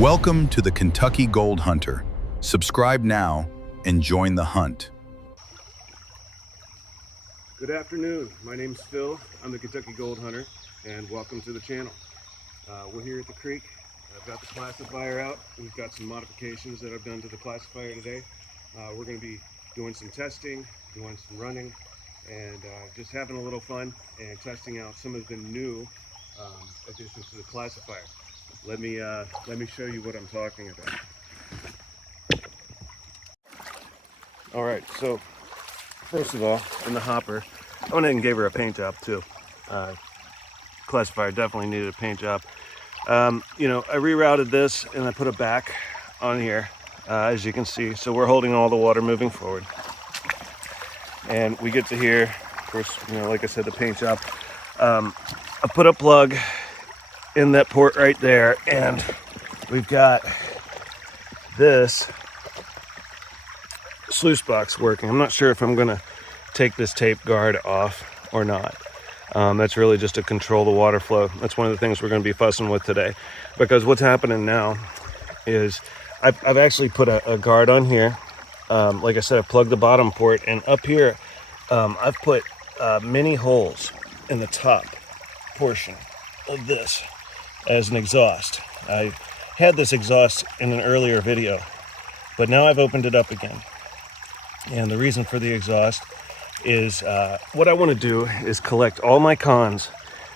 Welcome to the Kentucky Gold Hunter. Subscribe now and join the hunt. Good afternoon. My name's Phil. I'm the Kentucky Gold Hunter, and welcome to the channel. We're here at the creek. I've got the classifier out. We've got some modifications that I've done to the classifier today. We're going to be doing some testing, doing some running, and just having a little fun and testing out some of the new additions to the classifier. Let me show you what I'm talking about. All right, so first of all, in the hopper, I went ahead and gave her a paint job too. Classifier definitely needed a paint job. You know, I rerouted this and I put it back on here, as you can see. So we're holding all the water moving forward. And we get to here, of course, you know, like I said, the paint job. I put a plug in that port right there, and we've got this sluice box working. I'm not sure if I'm gonna take this tape guard off or not. That's really just to control the water flow. That's one of the things we're gonna be fussing with today, because what's happening now is I've actually put a guard on here. Like I said, I plugged the bottom port, and up here I've put mini holes in the top portion of this as an exhaust. I had this exhaust in an earlier video, but now I've opened it up again. And the reason for the exhaust is what I want to do is collect all my cons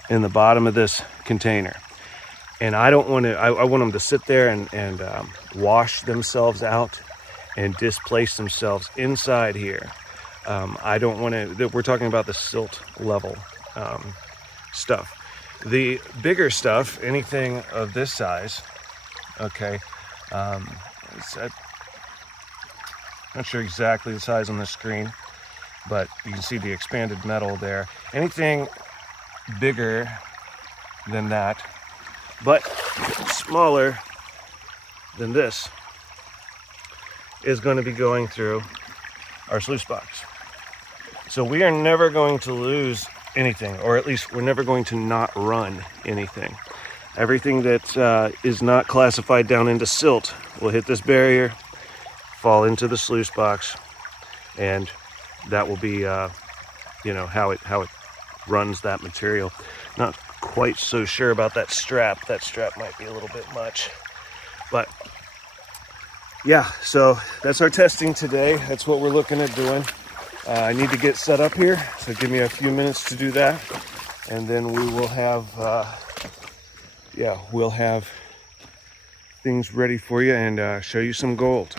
in the bottom of this container. And I don't want to, I want them to sit there and wash themselves out and displace themselves inside here. I don't want to, we're talking about the silt level stuff. The bigger stuff, anything of this size, okay, I'm not sure exactly the size on the screen, but you can see the expanded metal there. Anything bigger than that, but smaller than this, is going to be going through our sluice box. So we are never going to lose anything, or at least we're never going to not run anything. Everything that is not classified down into silt will hit this barrier, fall into the sluice box, and that will be you know, how it runs that material. Not quite so sure about that strap. That strap might be a little bit much, but yeah, so that's our testing today. That's what we're looking at doing. I need to get set up here, so give me a few minutes to do that, and then we will have yeah, we'll have things ready for you and show you some gold.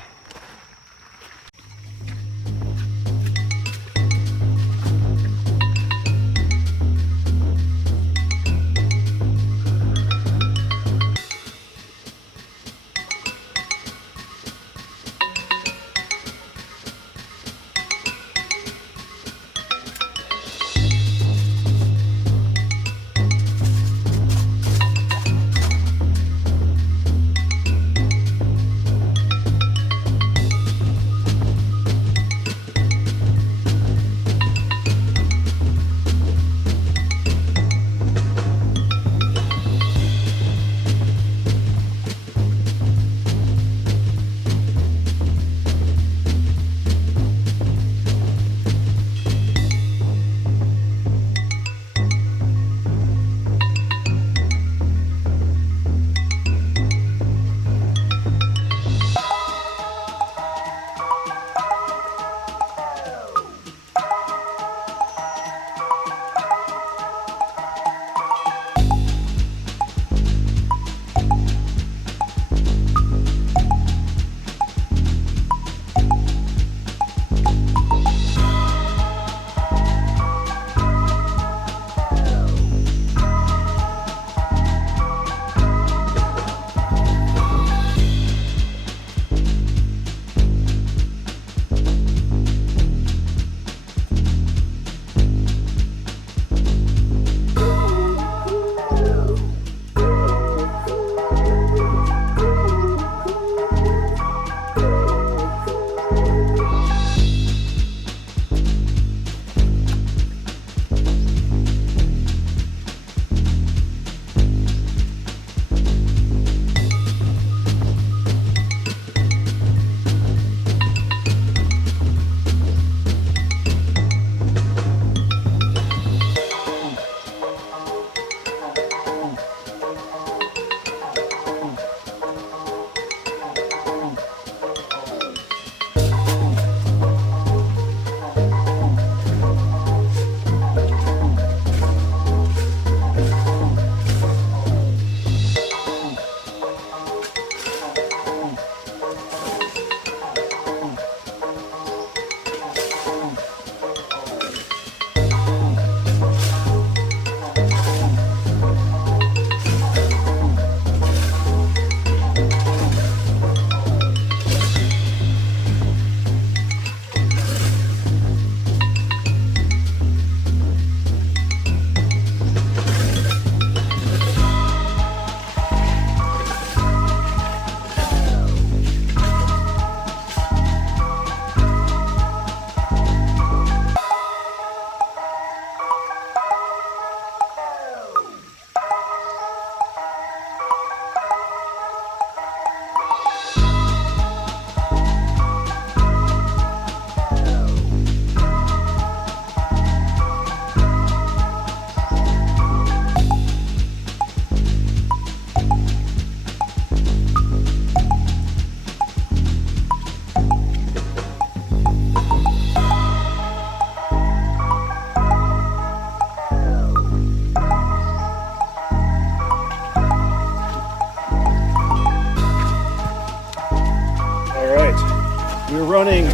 running.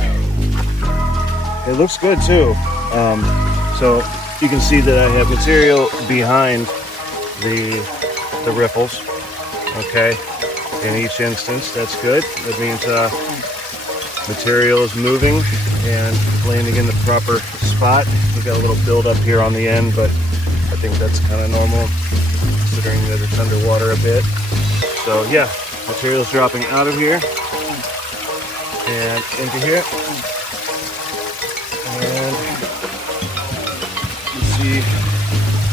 It looks good too. So you can see that I have material behind the riffles. Okay, in each instance, that's good. That means material is moving and landing in the proper spot. We got a little buildup here on the end, but I think that's kind of normal considering that it's underwater a bit. So yeah, material's dropping out of here and into here. And you see,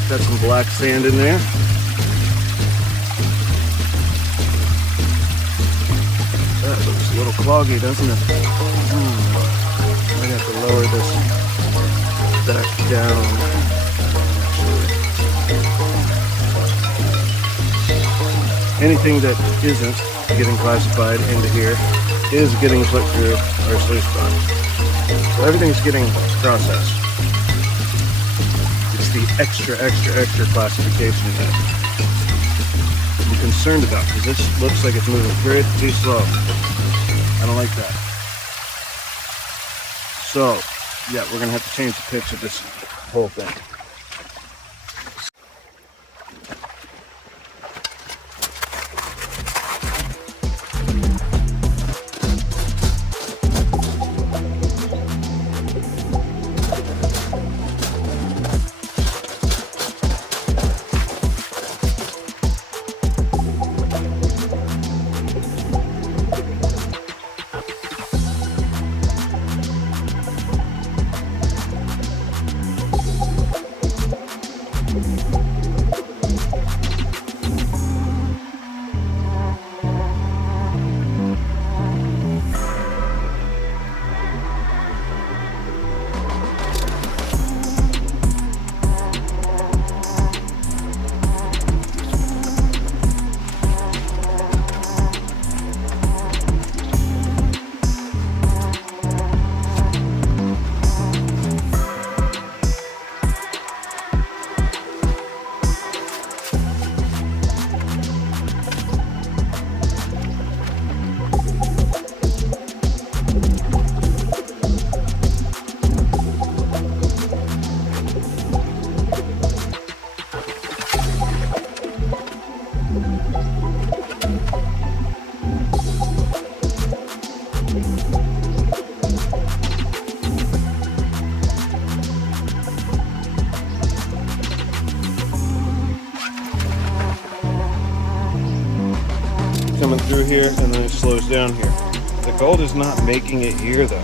got some black sand in there. That looks a little cloggy, doesn't it? Might have to lower this back down. Anything that isn't getting classified into here is getting put through our sluice box. So everything's getting processed. It's the extra classification that I'm concerned about, because this looks like it's moving pretty slow. I don't like that. So, yeah, we're gonna have to change the pitch of this whole thing. Coming through here and then it slows down here. The gold is not making it here though.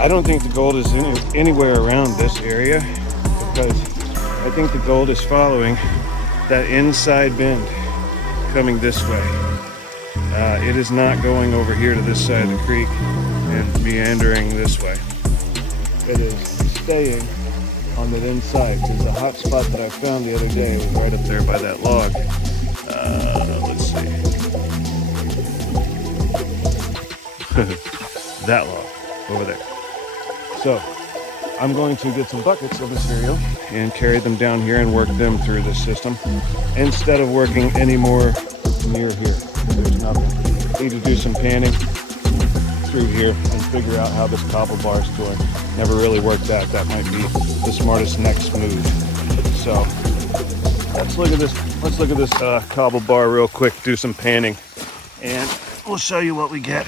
I don't think the gold is anywhere around this area, because I think the gold is following that inside bend coming this way. It is not going over here to this side of the creek and meandering this way. It is staying on that inside. There's a hot spot that I found the other day right up there by that log. Let's see. That log over there. So I'm going to get some buckets of material and carry them down here and work them through this system instead of working any more near here. There's nothing. Need to do some panning through here and figure out how this cobble bar is doing. Never really worked that. That might be the smartest next move. So let's look at this. Let's look at this cobble bar real quick. Do some panning, and we'll show you what we get.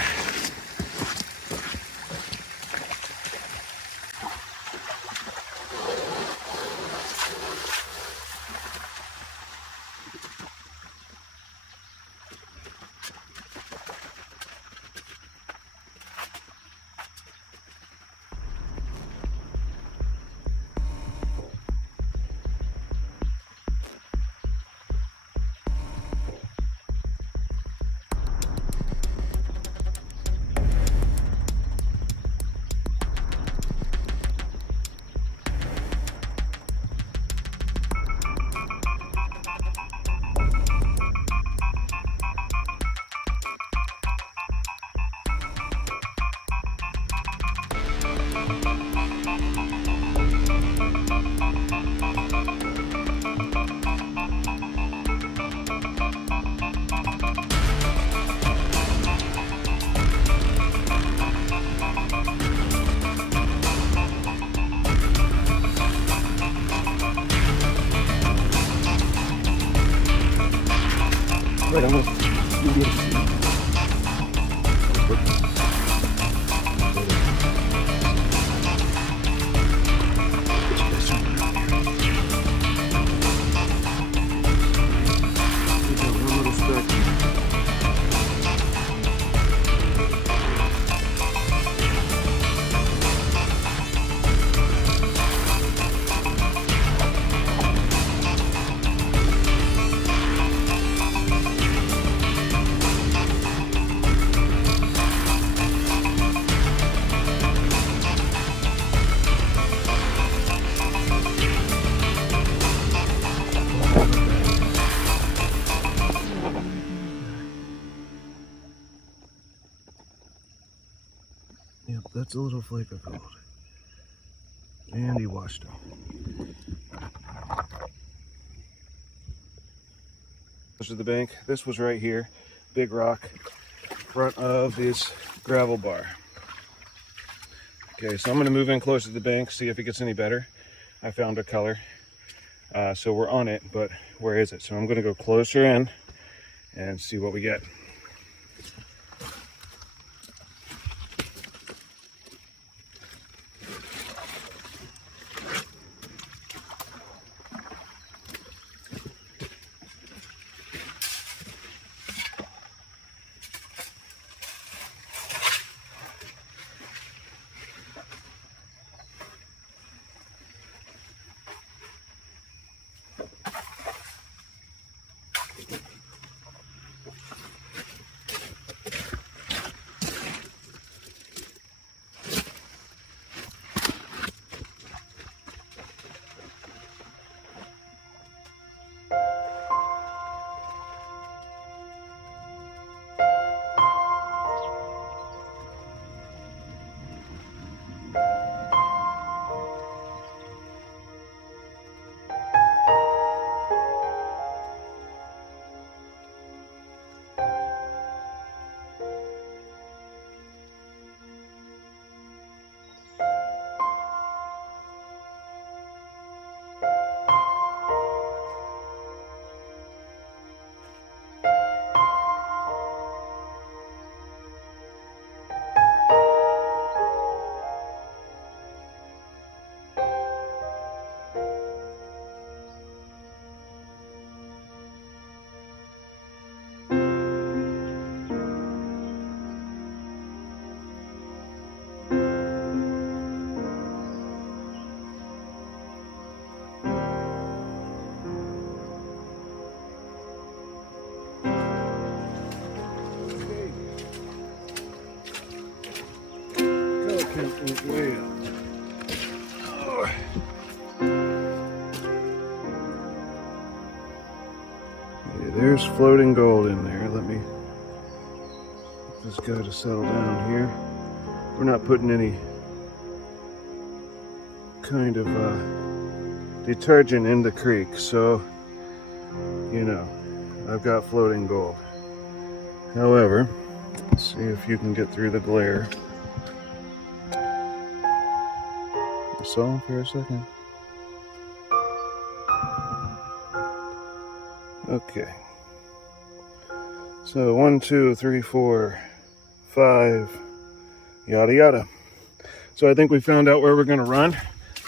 Right on this. One little speck. Yep, that's a little flake of gold. And he washed him. Close to the bank. This was right here. Big rock. Front of this gravel bar. Okay, so I'm going to move in close to the bank, see if it gets any better. I found a color. So we're on it, but where is it? So I'm going to go closer in and see what we get. Way up. Oh. Okay, there's floating gold in there. Let me get this guy to settle down here. We're not putting any kind of detergent in the creek, so you know, I've got floating gold. However, let's see if you can get through the glare. Saw him for a second. Okay. So 1, 2, 3, 4, 5, yada yada. So I think we found out where we're gonna run.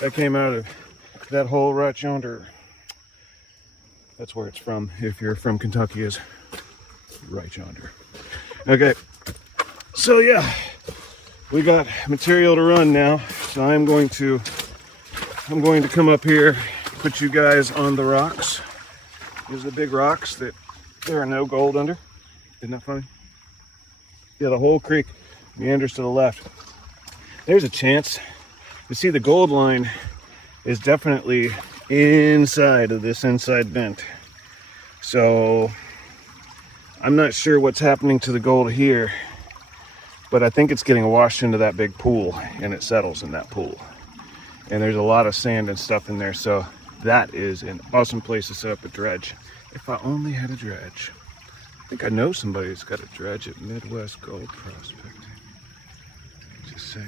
That came out of that hole right yonder. That's where it's from. If you're from Kentucky, is right yonder. Okay. So yeah. We got material to run now, so I'm going to come up here, put you guys on the rocks. These are the big rocks that there are no gold under. Isn't that funny? Yeah, the whole creek meanders to the left. There's a chance. You see the gold line is definitely inside of this inside vent. So I'm not sure what's happening to the gold here, but I think it's getting washed into that big pool and it settles in that pool. And there's a lot of sand and stuff in there, so that is an awesome place to set up a dredge. If I only had a dredge. I think I know somebody who's got a dredge at Midwest Gold Prospect. Just saying.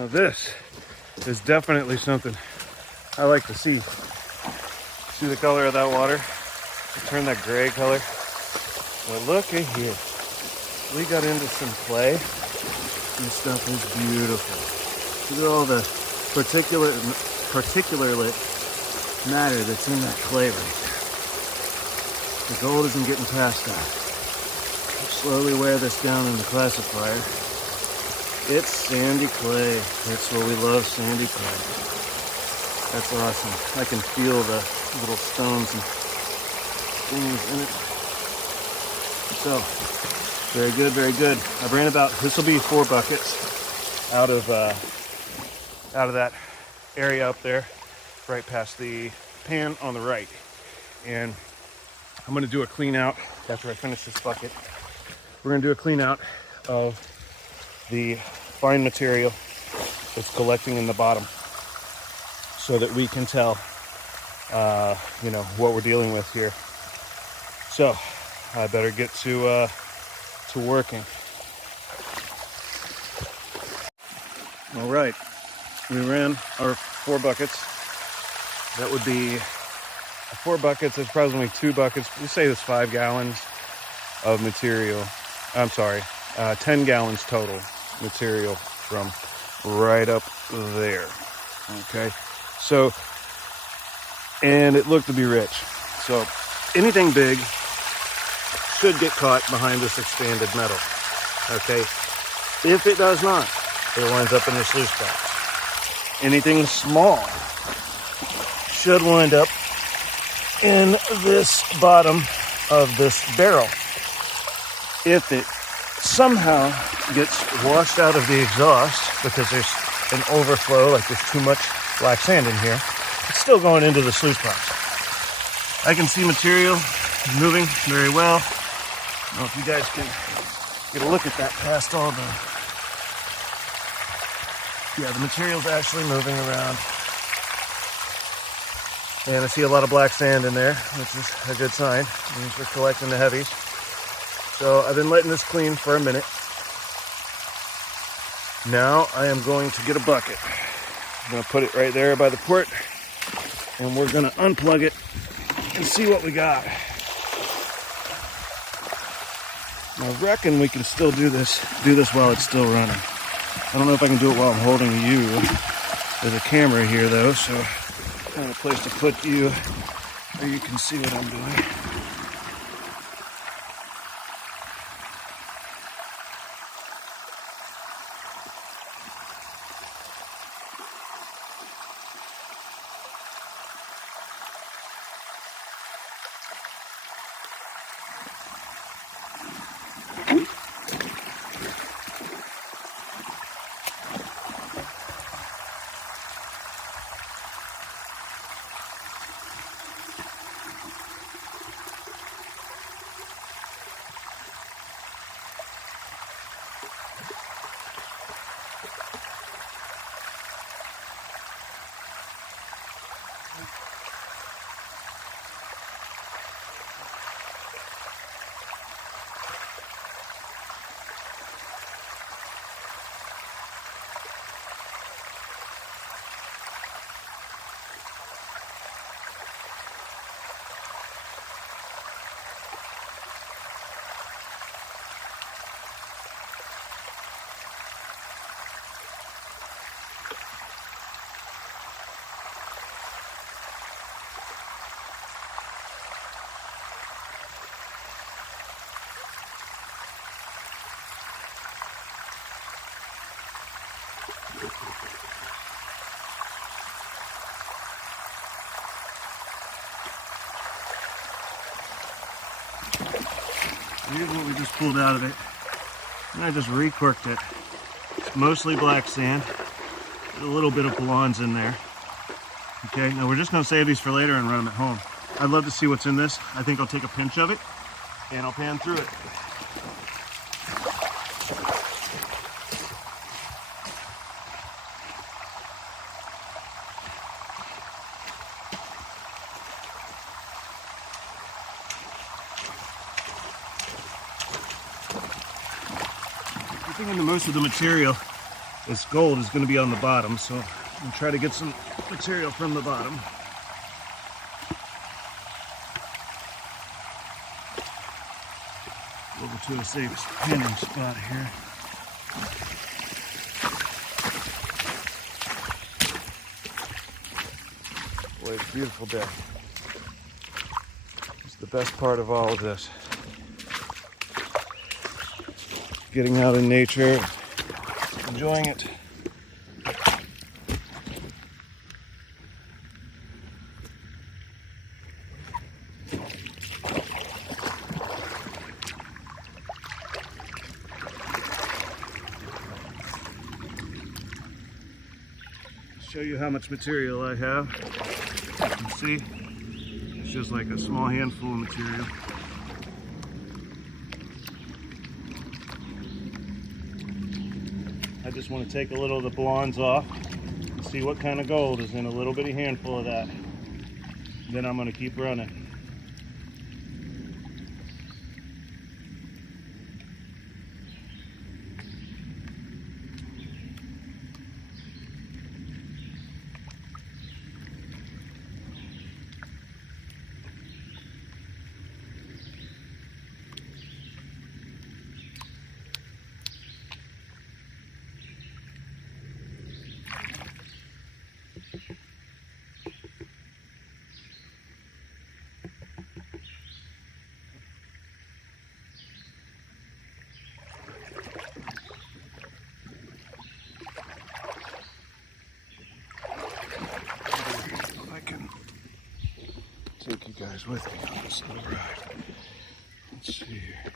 Now this is definitely something I like to see. See the color of that water? Turn that gray color. But look at here. We got into some clay. This stuff is beautiful. Look at all the particulate matter that's in that clay right there. The gold isn't getting past that. Slowly wear this down in the classifier. It's sandy clay. That's what we love, sandy clay. That's awesome. I can feel the little stones and things in it. So, very good, very good. I ran about, this will be 4 buckets out of that area up there, right past the pan on the right. And I'm gonna do a clean out after I finish this bucket. We're gonna do a clean out of the fine material that's collecting in the bottom so that we can tell, you know, what we're dealing with here. So I better get to working. All right, we ran our 4 buckets. That would be 4 buckets. There's probably 2 buckets. We say there's 5 gallons of material. I'm sorry, 10 gallons total material from right up there. Okay, so, and it looked to be rich. So anything big should get caught behind this expanded metal. Okay, if it does not, it winds up in the sluice box. Anything small should wind up in this bottom of this barrel. If it somehow gets washed out of the exhaust because there's an overflow, like there's too much black sand in here, it's still going into the sluice box. I can see material moving very well. I don't know if you guys can get a look at that past all the... Yeah, the material's actually moving around. And I see a lot of black sand in there, which is a good sign. It means we're collecting the heavies. So I've been letting this clean for a minute. Now I am going to get a bucket. I'm going to put it right there by the port, and we're going to unplug it and see what we got. I reckon we can still do this while it's still running. I don't know if I can do it while I'm holding you. There's a camera here though, so kind of a place to put you where you can see what I'm doing. Here's what we just pulled out of it. And I just recorked it. It's mostly black sand. A little bit of blondes in there. Okay, now we're just gonna save these for later and run them at home. I'd love to see what's in this. I think I'll take a pinch of it and I'll pan through it. Getting into most of the material this gold is going to be on the bottom, so I'm going to try to get some material from the bottom. Over to a safe pinning spot here. Boy, it's a beautiful day. It's the best part of all of this. Getting out in nature, enjoying it. Show you how much material I have. You can see it's just like a small handful of material. I just want to take a little of the blondes off and see what kind of gold is in a little bitty handful of that. Then I'm going to keep running. Take you guys with me on this little ride. Let's see here.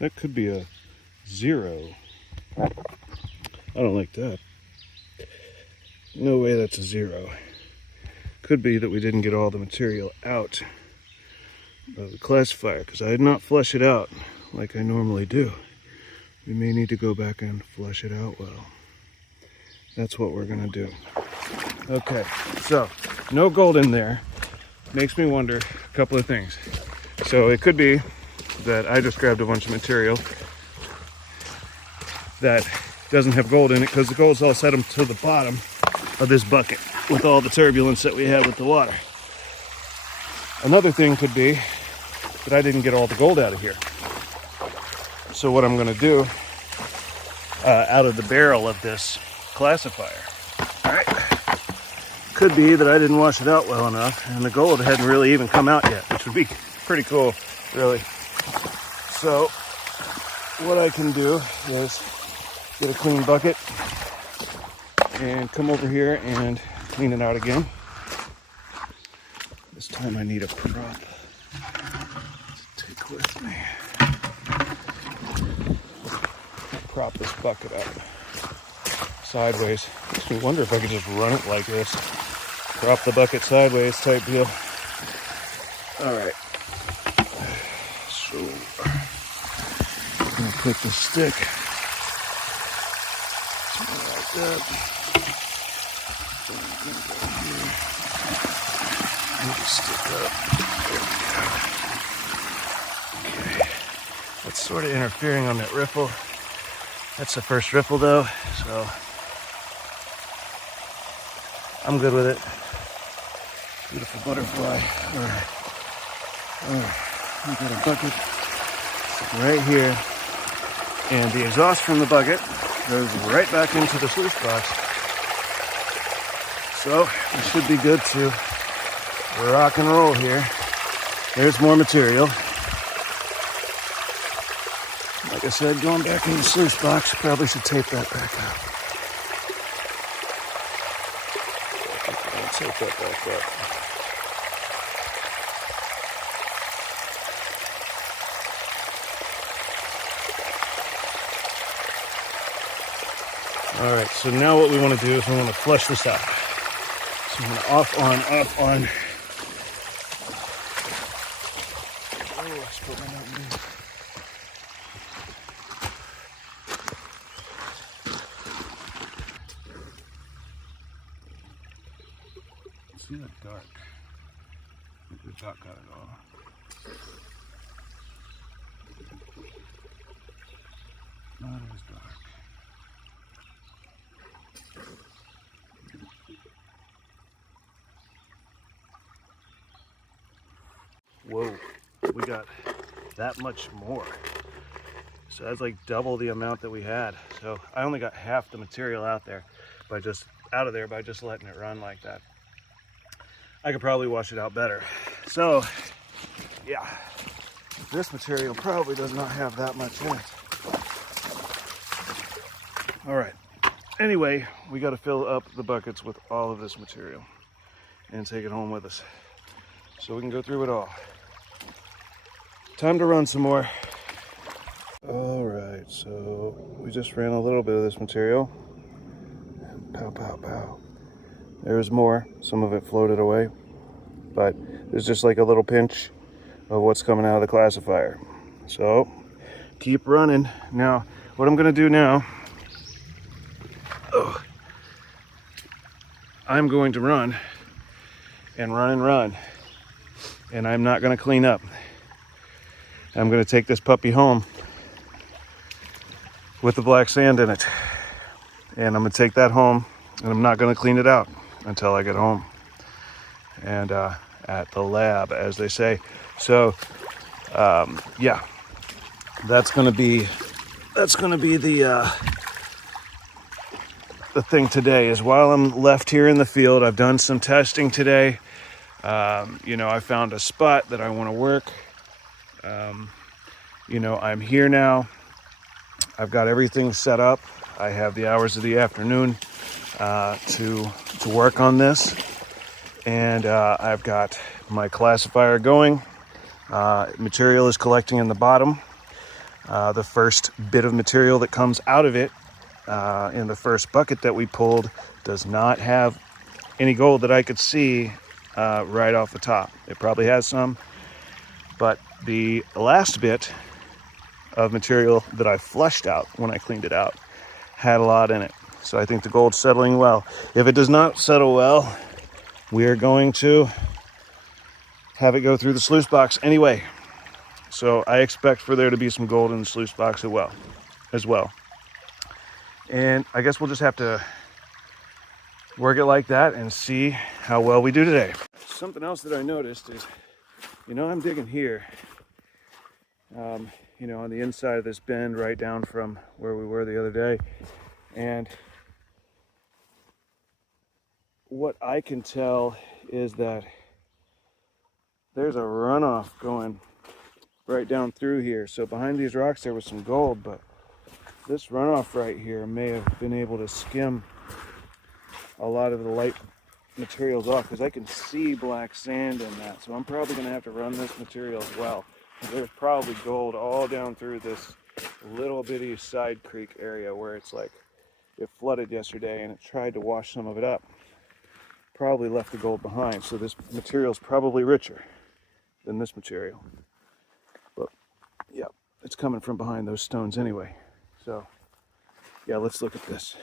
That could be a 0. I don't like that. No way that's a 0. Could be that we didn't get all the material out of the classifier because I did not flush it out like I normally do. We may need to go back and flush it out well. That's what we're gonna do. Okay, so no gold in there. Makes me wonder a couple of things. So it could be that I just grabbed a bunch of material that doesn't have gold in it because the gold's all set them to the bottom of this bucket with all the turbulence that we have with the water. Another thing could be that I didn't get all the gold out of here. So what I'm going to do out of the barrel of this classifier, all right, could be that I didn't wash it out well enough and the gold hadn't really even come out yet, which would be pretty cool, really. So what I can do is get a clean bucket and come over here and clean it out again. This time I need a prop to take with me. Prop this bucket up sideways. Makes me wonder if I could just run it like this. Prop the bucket sideways type deal. All right. So I'm gonna put the stick like that. Move the stick up. There we go. Okay. That's sort of interfering on that riffle. That's the first riffle though, so I'm good with it. Beautiful butterfly. All right. We got a bucket right here, and the exhaust from the bucket goes right back into the sluice box. So we should be good to rock and roll here. There's more material. Like I said, going back in the sluice box, probably should tape that back up. Tape that back up. All right, so now what we want to do is we want to flush this out. So I'm going to off on. Oh, I spilled my Mountain Dew. See that dark? I think the dark got it all. Not as dark. Whoa, we got that much more. So that's like double the amount that we had. So I only got half the material out there by just letting it run like that. I could probably wash it out better. So yeah, this material probably does not have that much in it. All right, anyway, we got to fill up the buckets with all of this material and take it home with us so we can go through it all. Time to run some more. All right, so we just ran a little bit of this material. Pow, pow, pow. There's more. Some of it floated away, but there's just like a little pinch of what's coming out of the classifier. So keep running. Now, what I'm gonna do now, I'm going to run and run and run, and I'm not gonna clean up. I'm going to take this puppy home with the black sand in it, and I'm going to take that home, and I'm not going to clean it out until I get home and at the lab, as they say. So yeah, that's going to be the thing today. Is while I'm left here in the field, I've done some testing today. You know, I found a spot that I want to work. You know, I'm here now. I've got everything set up. I have the hours of the afternoon to work on this, and I've got my classifier going. Material is collecting in the bottom. The first bit of material that comes out of it in the first bucket that we pulled does not have any gold that I could see right off the top. It probably has some, but the last bit of material that I flushed out when I cleaned it out had a lot in it. So I think the gold's settling well. If it does not settle well, we are going to have it go through the sluice box anyway. So I expect for there to be some gold in the sluice box as well. And I guess we'll just have to work it like that and see how well we do today. Something else that I noticed is, you know, I'm digging here, you know, on the inside of this bend right down from where we were the other day. And what I can tell is that there's a runoff going right down through here. So behind these rocks there was some gold, but this runoff right here may have been able to skim a lot of the light materials off, because I can see black sand in that. So I'm probably going to have to run this material as well. There's probably gold all down through this little bitty side creek area where it's like it flooded yesterday and it tried to wash some of it up. Probably left the gold behind. So this material is probably richer than this material. But yeah, it's coming from behind those stones anyway. So yeah, let's look at this.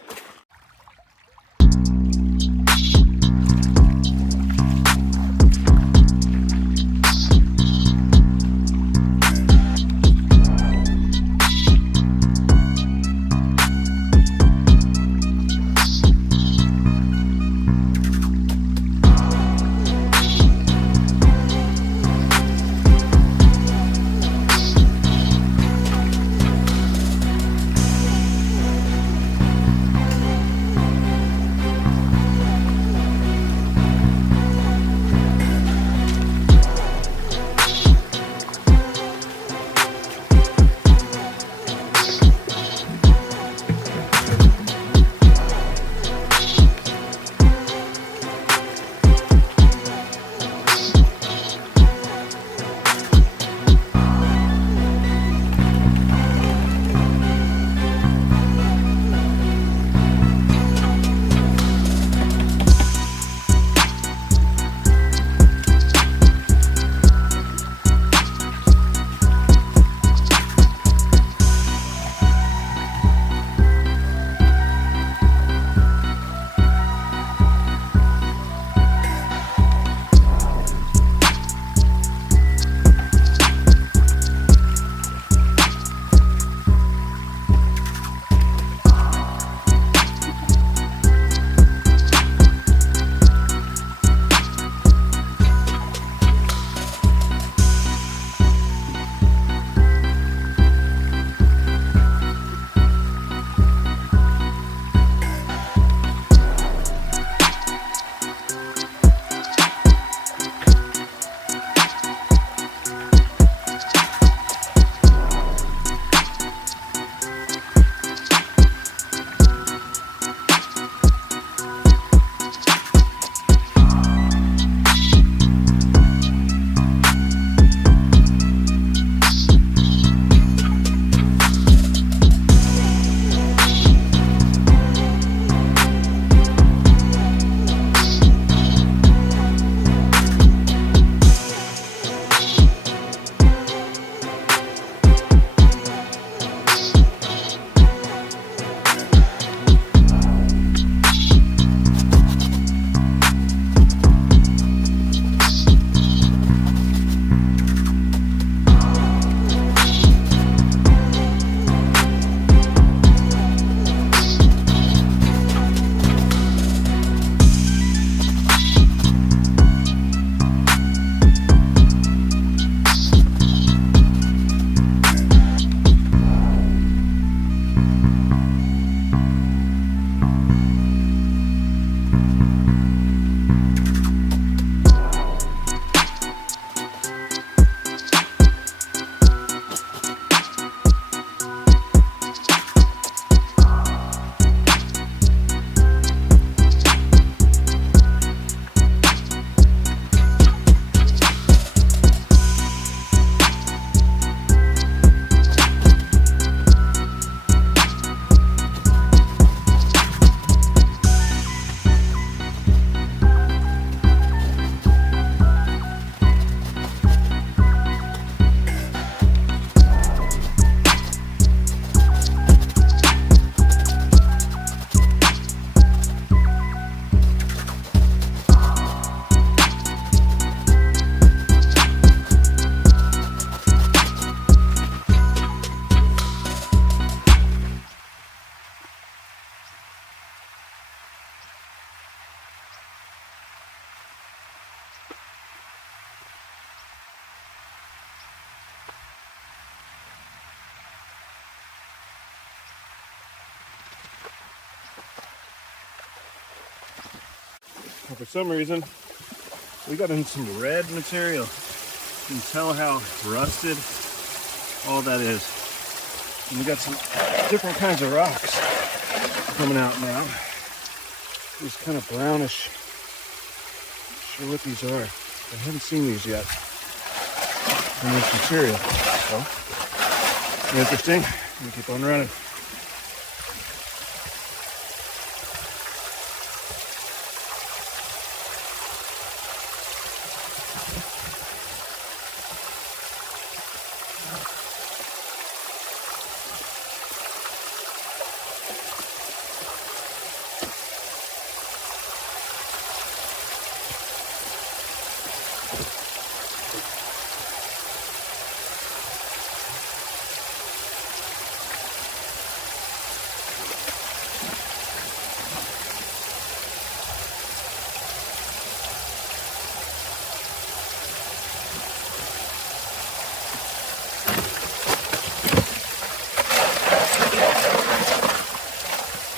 Well, for some reason, we got in some red material. You can tell how rusted all that is. And we got some different kinds of rocks coming out now. These kind of brownish. Not sure what these are. I haven't seen these yet in this material. So, interesting. We keep on running.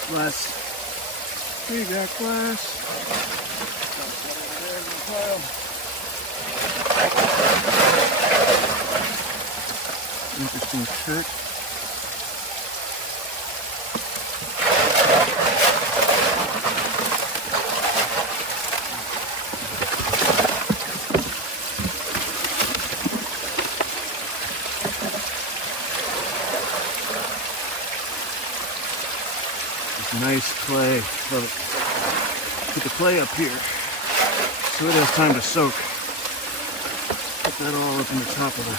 Glass. We got glass. Got one over there in the pile. Interesting shirt. Nice clay. Love it. Put the clay up here so it has time to soak. Put that all up in the top of the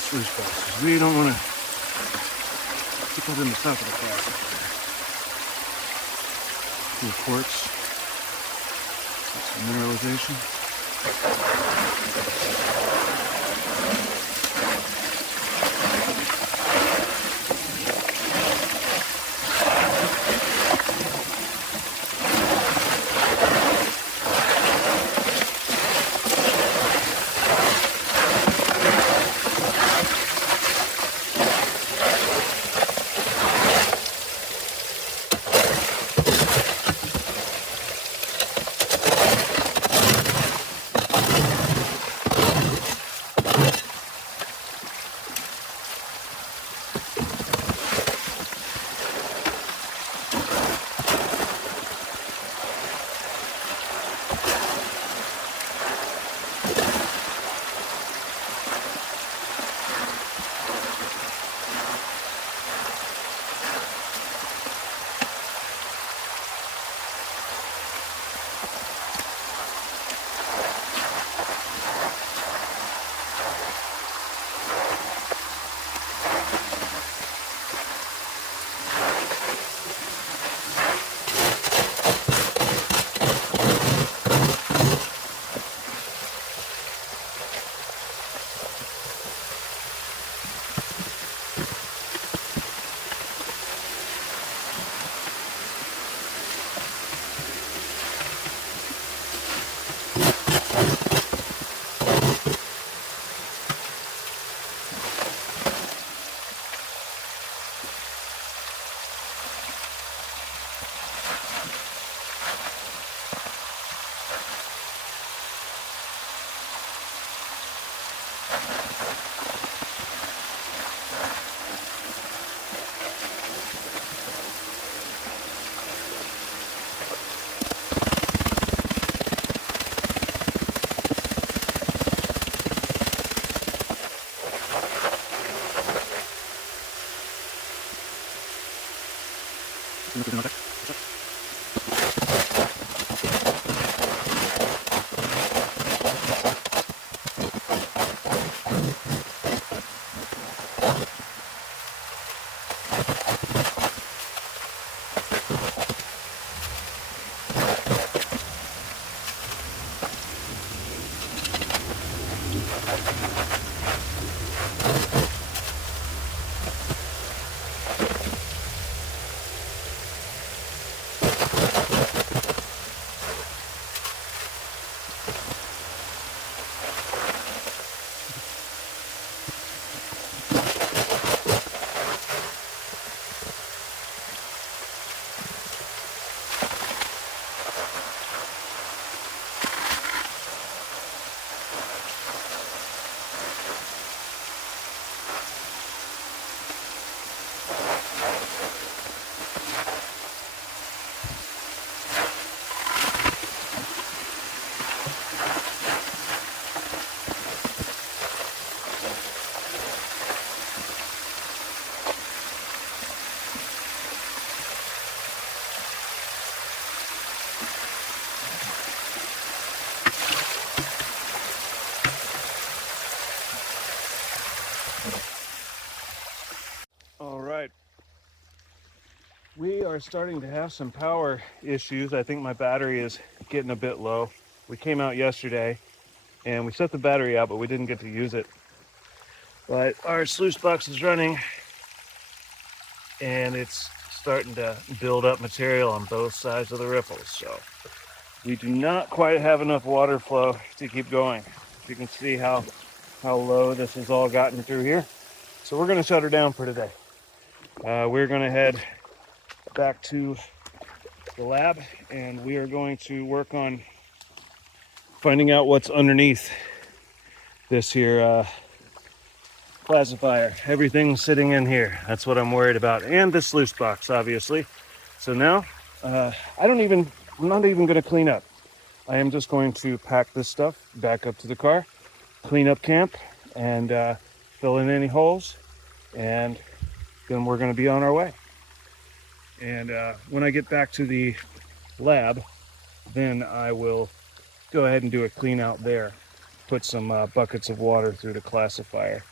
sluice box. We don't want to put that in the top of the class. Some quartz. Some mineralization. are starting to have some power issues. I think my battery is getting a bit low. We came out yesterday and we set the battery out, but we didn't get to use it. But our sluice box is running and it's starting to build up material on both sides of the ripples. So we do not quite have enough water flow to keep going. You can see how low this has all gotten through here. So we're going to shut her down for today. We're going to head back to the lab and we are going to work on finding out what's underneath this here classifier. Everything's sitting in here. That's what I'm worried about. And the sluice box, obviously. So now, I'm not even going to clean up. I am just going to pack this stuff back up to the car, clean up camp, and fill in any holes, and then we're going to be on our way. And when I get back to the lab, then I will go ahead and do a clean out there, put some buckets of water through the classifier,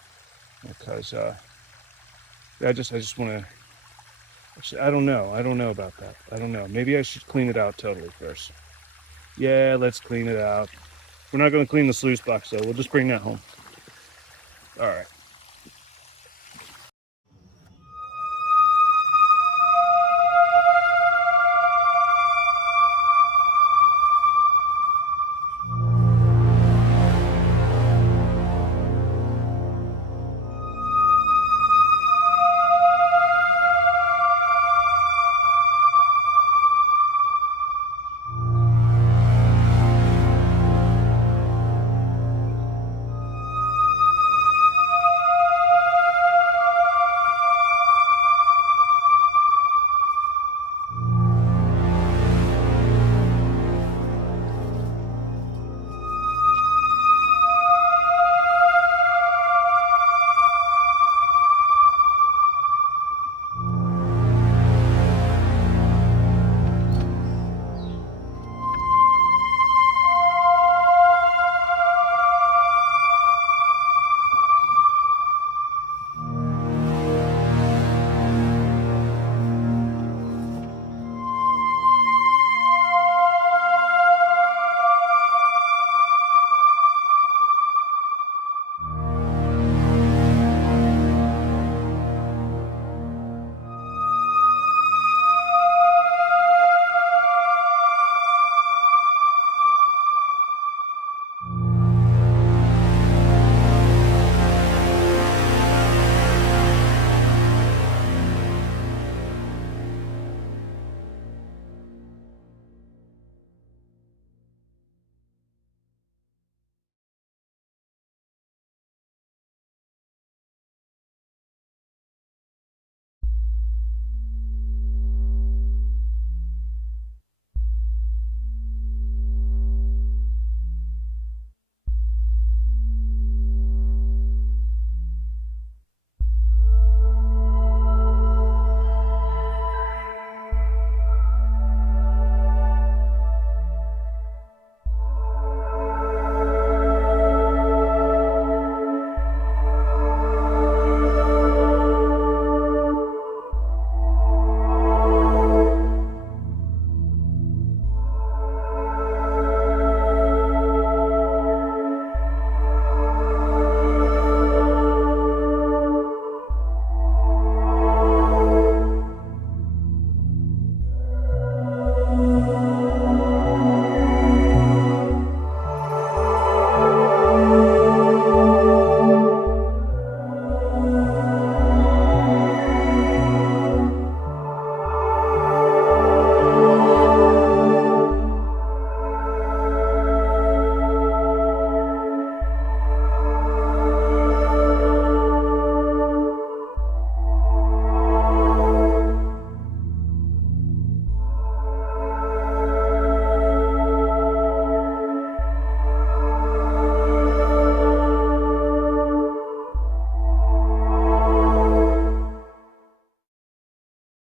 because I just want to, I don't know about that. I don't know. Maybe I should clean it out totally first. Yeah, let's clean it out. We're not going to clean the sluice box though. We'll just bring that home. All right.